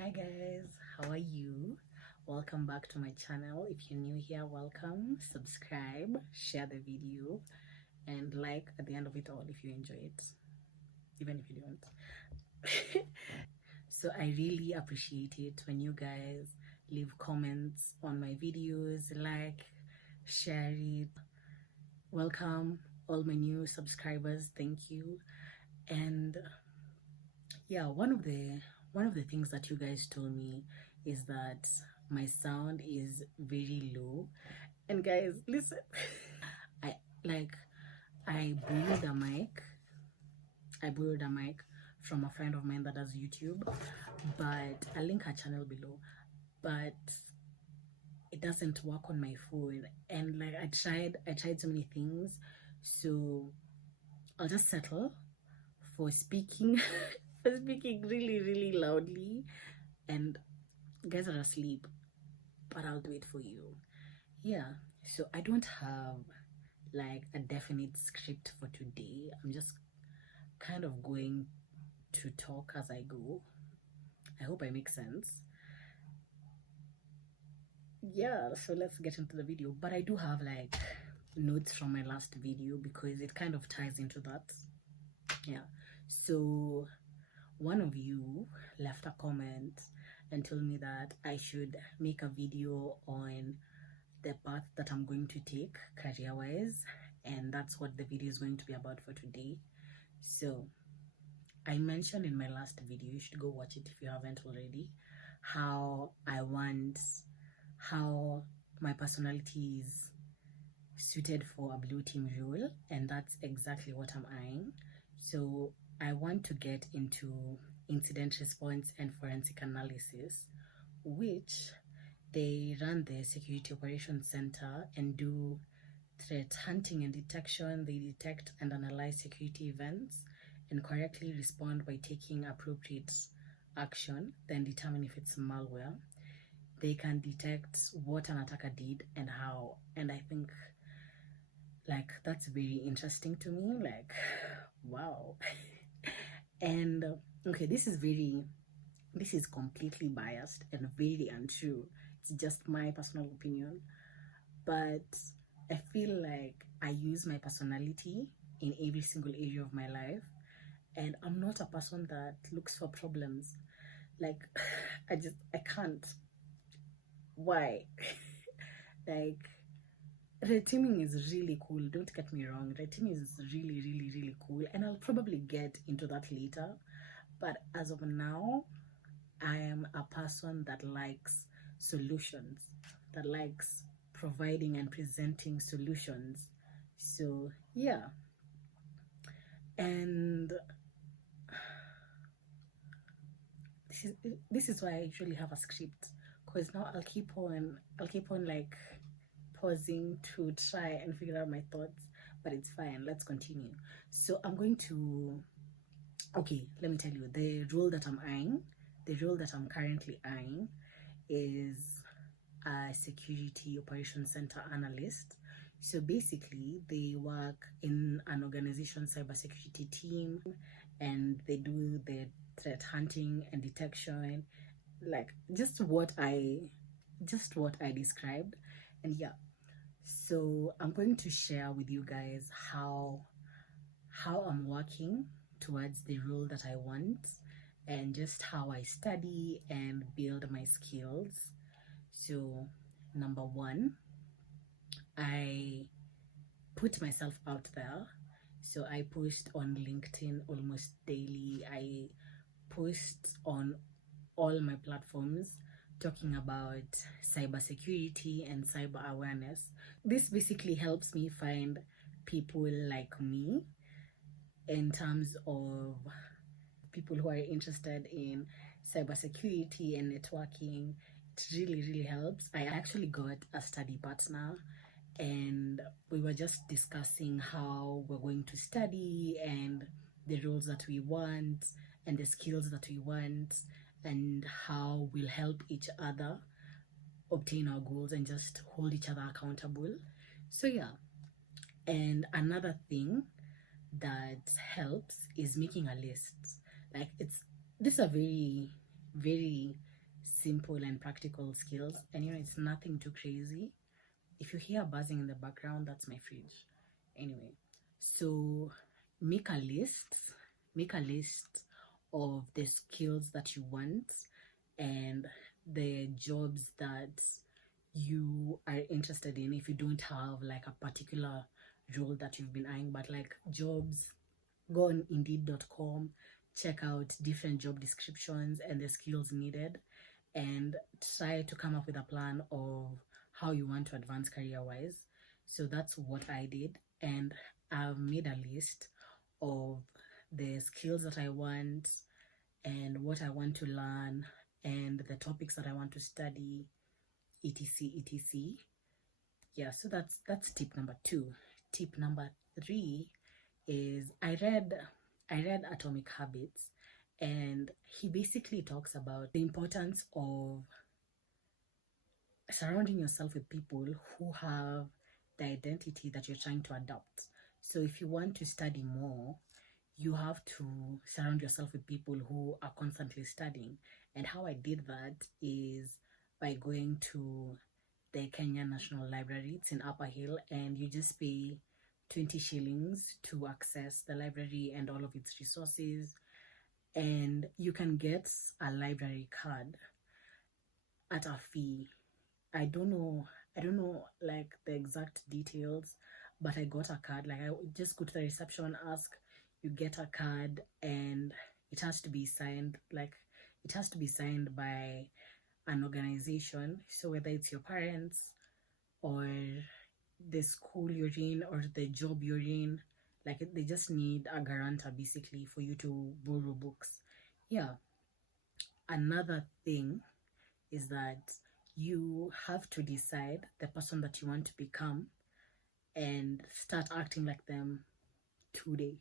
Hi guys, how are you? Welcome back to my channel. If you're new here, welcome. Subscribe, share the video, and like at the end of it all if you enjoy it, even if you don't. So I really appreciate it when you guys leave comments on my videos, like, share it. Welcome all my new subscribers. Thank you. And yeah, one of the things that you guys told me is that my sound is very low. And guys, listen. I like I borrowed a mic. I borrowed a mic from a friend of mine that does YouTube, but I'll link her channel below. But it doesn't work on my phone, and like I tried so many things, so I'll just settle for speaking for speaking really really loudly, and guys are asleep, but I'll do it for you. Yeah, so I don't have like a definite script for today. I'm just kind of going to talk as I go. I hope I make sense. Yeah, so let's get into the video. But I do have like notes from my last video because it kind of ties into that. Yeah, so one of you left a comment and told me that I should make a video on the path that I'm going to take career wise, and that's what the video is going to be about for today. So I mentioned in my last video, you should go watch it if you haven't already, how my personality is suited for a blue team role, and that's exactly what I'm eyeing. So I want to get into incident response and forensic analysis, which they run the Security Operations Center and do threat hunting and detection. They detect and analyze security events and correctly respond by taking appropriate action, then determine if it's malware. They can detect what an attacker did and how. And I think like that's very interesting to me. Like, wow. And okay, this is completely biased and very untrue. It's just my personal opinion. But I feel like I use my personality in every single area of my life. And I'm not a person that looks for problems. Like, I can't. Why? Like, red teaming is really cool. Don't get me wrong. Red teaming is really, really, really cool. And I'll probably get into that later. But as of now, I am a person that likes solutions, that likes providing and presenting solutions. So, yeah. And this is why I usually have a script, because now I'll keep on like pausing to try and figure out my thoughts, but it's fine. Let's continue. So I'm going to okay, let me tell you the role that I'm eyeing. The role that I'm currently eyeing is a security operations center analyst. So basically, they work in an organization cybersecurity team, and they do the threat hunting and detection, like just what I described. And yeah, so I'm going to share with you guys how I'm working towards the role that I want, and just how I study and build my skills. So number one, I put myself out there. So I post on LinkedIn almost daily. I post on all my platforms talking about cybersecurity and cyber awareness. This basically helps me find people like me in terms of people who are interested in cybersecurity and networking. It really, really helps. I actually got a study partner, and we were just discussing how we're going to study and the roles that we want and the skills that we want, and how we'll help each other obtain our goals and just hold each other accountable. So yeah. And another thing that helps is making a list. Like, this is a very very simple and practical skills. And it's nothing too crazy. If you hear buzzing in the background, that's my fridge. Anyway, so make a list. Make a list of the skills that you want and the jobs that you are interested in. If you don't have like a particular role that you've been eyeing, but like jobs, go on indeed.com, check out different job descriptions and the skills needed, and try to come up with a plan of how you want to advance career wise. So that's what I did, and I've made a list of the skills that I want and what I want to learn and the topics that I want to study, etc. Yeah, so that's tip number 2. Tip number 3 is I read Atomic Habits, and he basically talks about the importance of surrounding yourself with people who have the identity that you're trying to adopt. So if you want to study more, you have to surround yourself with people who are constantly studying. And how I did that is by going to the Kenya National Library. It's in Upper Hill, and you just pay 20 shillings to access the library and all of its resources. And you can get a library card at a fee. I don't know like the exact details, but I got a card. Like I just go to the reception, ask, you get a card, and it has to be signed. Like it has to be signed by an organization. So whether it's your parents or the school you're in or the job you're in, like they just need a guarantor basically for you to borrow books. Yeah. Another thing is that you have to decide the person that you want to become and start acting like them today.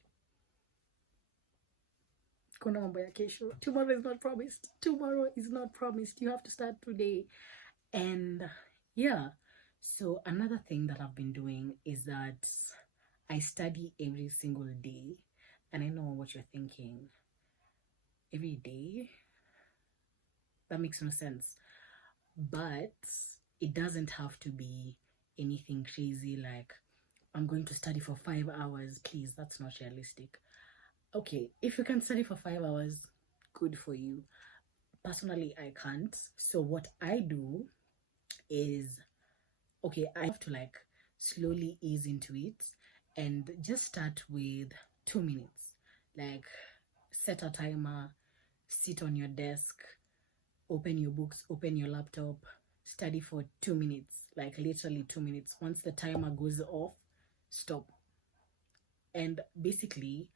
Kuna mambo ya kesho. Tomorrow is not promised. Tomorrow is not promised. You have to start today. And yeah, so another thing that I've been doing is that I study every single day. And I know what you're thinking. Every day? That makes no sense. But it doesn't have to be anything crazy like I'm going to study for 5 hours. Please, that's not realistic. Okay, if you can study for 5 hours, good for you. Personally, I can't. So what I do is, okay, I have to like slowly ease into it and just start with 2 minutes. Like set a timer, sit on your desk, open your books, open your laptop, study for 2 minutes, like literally 2 minutes. Once the timer goes off, stop. And basically,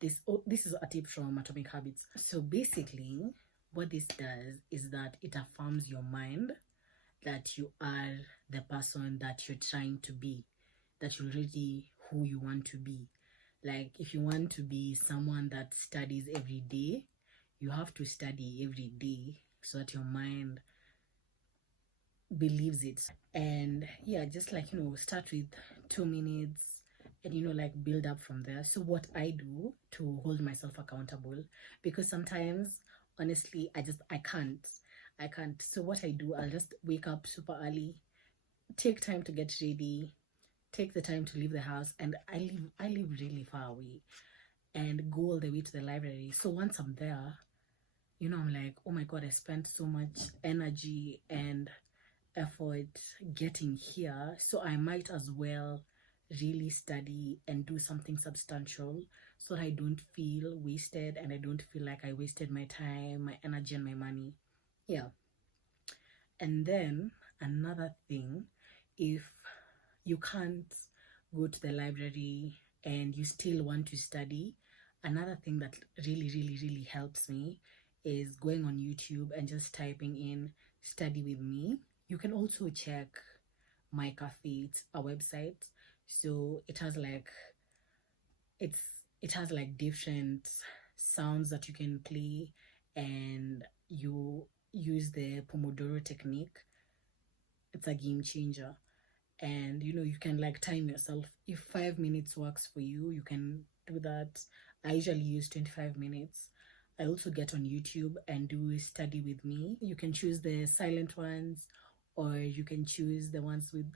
this is a tip from Atomic Habits. So basically, what this does is that it affirms your mind that you are the person that you're trying to be, that you're already who you want to be. Like if you want to be someone that studies every day, you have to study every day so that your mind believes it. And yeah, just like start with 2 minutes and like build up from there. So what I do to hold myself accountable, because sometimes honestly I can't. So what I do, I'll just wake up super early, take time to get ready, take the time to leave the house, and I live really far away, and go all the way to the library. So once I'm there, I'm like, oh my god, I spent so much energy and effort getting here, so I might as well really study and do something substantial so that I don't feel wasted and I don't feel like I wasted my time, my energy, and my money. Yeah. And then another thing, if you can't go to the library and you still want to study, another thing that really helps me is going on YouTube and just typing in study with me. You can also check my cafe. It's a website, so it has like different sounds that you can play, and you use the Pomodoro technique. It's a game changer. And you can like time yourself. If 5 minutes works for you, you can do that. I usually use 25 minutes. I also get on YouTube and do study with me. You can choose the silent ones, or you can choose the ones with,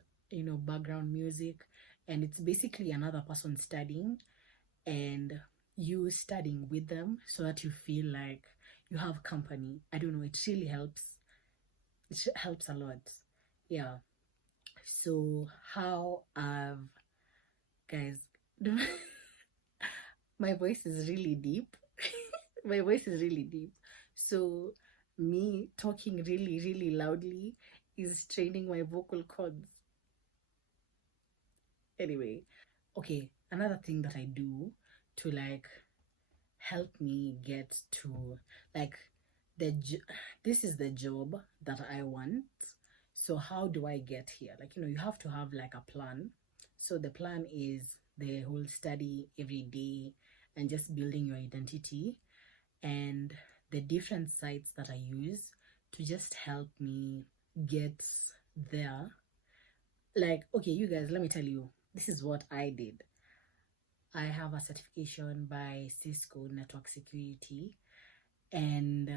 background music. And it's basically another person studying and you studying with them so that you feel like you have company. I don't know, it really helps. It helps a lot. Yeah. So, how I've, guys, my voice is really deep. My voice is really deep. So me talking really, really loudly is straining my vocal cords. Anyway, okay, another thing that I do to like help me get to like this is the job that I want. So how do I get here? Like, you have to have like a plan. So the plan is the whole study every day and just building your identity, and the different sites that I use to just help me get there. Like, okay, you guys, let me tell you, this is what I did. I have a certification by Cisco Network Security, and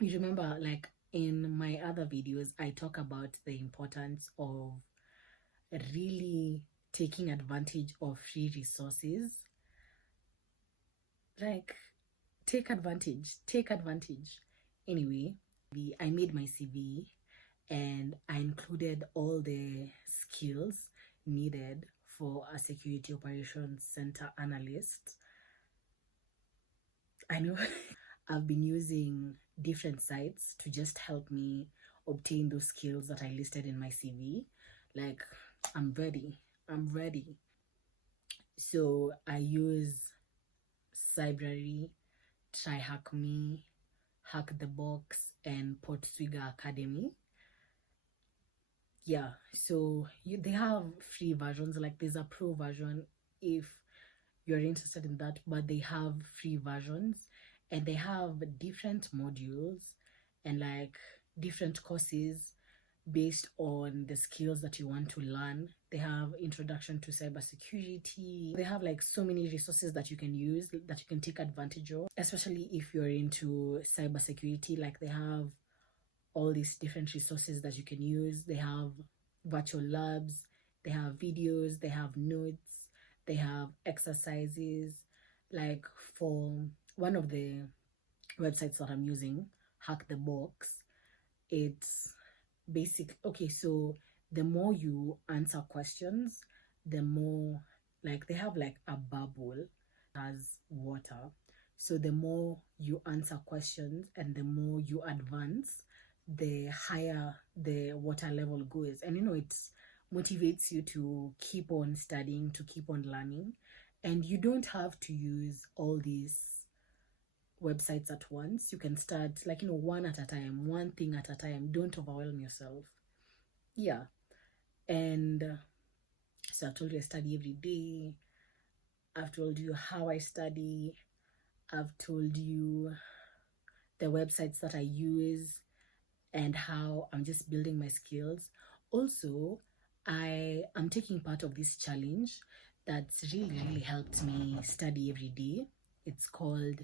you remember, like, in my other videos, I talk about the importance of really taking advantage of free resources. Like, take advantage. Anyway, I made my CV and I included all the skills needed for a security operations center analyst. I know I've been using different sites to just help me obtain those skills that I listed in my CV. Like, I'm ready. So I use Cybrary, TryHackMe, Hack the Box, and Portswigger Academy. Yeah, so they have free versions. Like, there's a pro version if you're interested in that, but they have free versions, and they have different modules and like different courses based on the skills that you want to learn. They have introduction to cybersecurity. They have like so many resources that you can use, that you can take advantage of, especially if you're into cybersecurity. Like, they have all these different resources that you can use. They have virtual labs, they have videos, they have notes, they have exercises. Like, for one of the websites that I'm using, Hack the Box, it's basic. Okay, so the more you answer questions, the more, like, they have like a bubble as water. So the more you answer questions and the more you advance, the higher the water level goes. And it motivates you to keep on studying, to keep on learning. And you don't have to use all these websites at once. You can start, like, one at a time, one thing at a time. Don't overwhelm yourself. Yeah. And so I've told you I study every day. I've told you how I study. I've told you the websites that I use and how I'm just building my skills. Also, I am taking part of this challenge that's really, really helped me study every day. It's called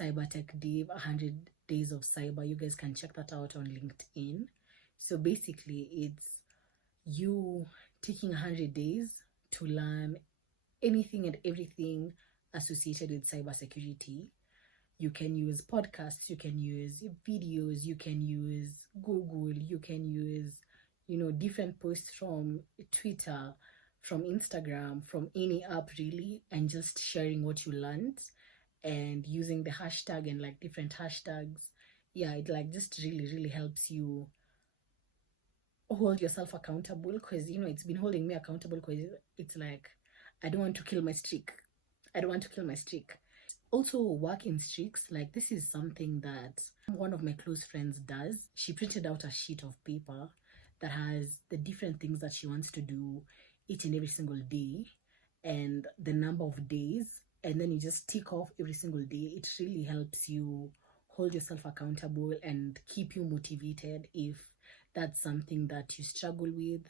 Cybertech Dev 100 Days of Cyber. You guys can check that out on LinkedIn. So basically, it's you taking 100 days to learn anything and everything associated with cybersecurity. You can use podcasts, you can use videos, you can use Google, you can use, different posts from Twitter, from Instagram, from any app really, and just sharing what you learned and using the hashtag and like different hashtags. Yeah, it like just really, really helps you hold yourself accountable, because it's been holding me accountable, because it's like I don't want to kill my streak. Also, work in streaks. Like, this is something that one of my close friends does. She printed out a sheet of paper that has the different things that she wants to do each and every single day and the number of days, and then you just tick off every single day. It really helps you hold yourself accountable and keep you motivated if that's something that you struggle with.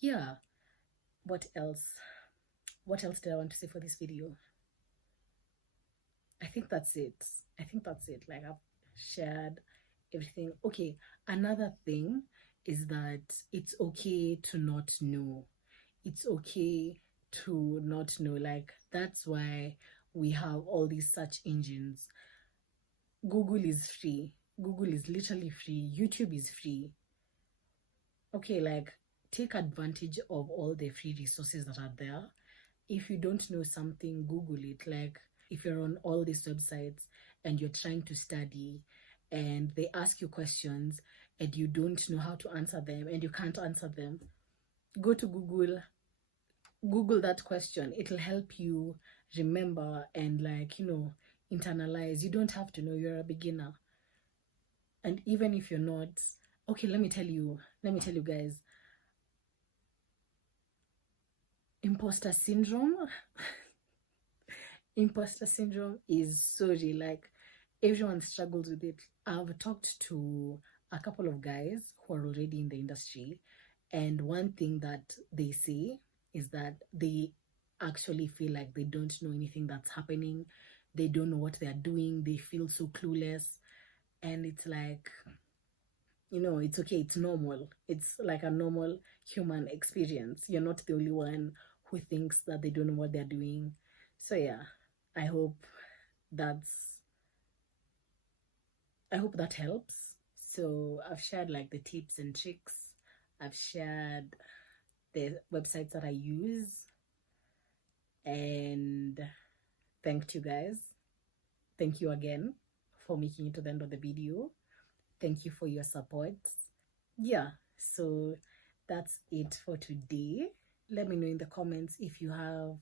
Yeah. What else did I want to say for this video? I think that's it. I think that's it. Like, I've shared everything. Okay, another thing is that it's okay to not know. It's okay to not know. Like, that's why we have all these search engines. Google is free. Google is literally free. YouTube is free. Okay, like, take advantage of all the free resources that are there. If you don't know something, Google it. Like, if you're on all these websites and you're trying to study and they ask you questions and you don't know how to answer them and you can't answer them, go to Google, Google that question. It'll help you remember and, like, internalize. You don't have to know. You're a beginner. And even if you're not, okay, let me tell you guys, imposter syndrome. Imposter syndrome is so real. Like, everyone struggles with it. I've talked to a couple of guys who are already in the industry, and one thing that they say is that they actually feel like they don't know anything that's happening. They don't know what they're doing. They feel so clueless. And it's like, it's okay. It's normal. It's like a normal human experience. You're not the only one who thinks that they don't know what they're doing. So yeah, I hope that's I hope that helps. So I've shared like the tips and tricks. I've shared the websites that I use, and thanked you guys. Thank you again for making it to the end of the video. Thank you for your support. Yeah, so that's it for today. Let me know in the comments if you have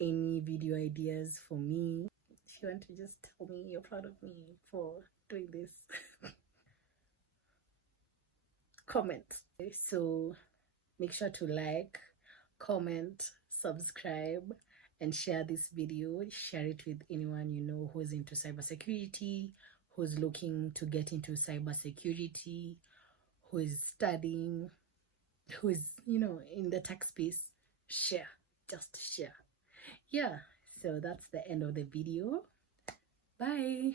any video ideas for me. If you want to just tell me you're proud of me for doing this, comment. So make sure to like, comment, subscribe, and share this video. Share it with anyone you know who's into cybersecurity, who's looking to get into cybersecurity, who is studying, who is, in the tech space. Share, just share. Yeah, so that's the end of the video. Bye.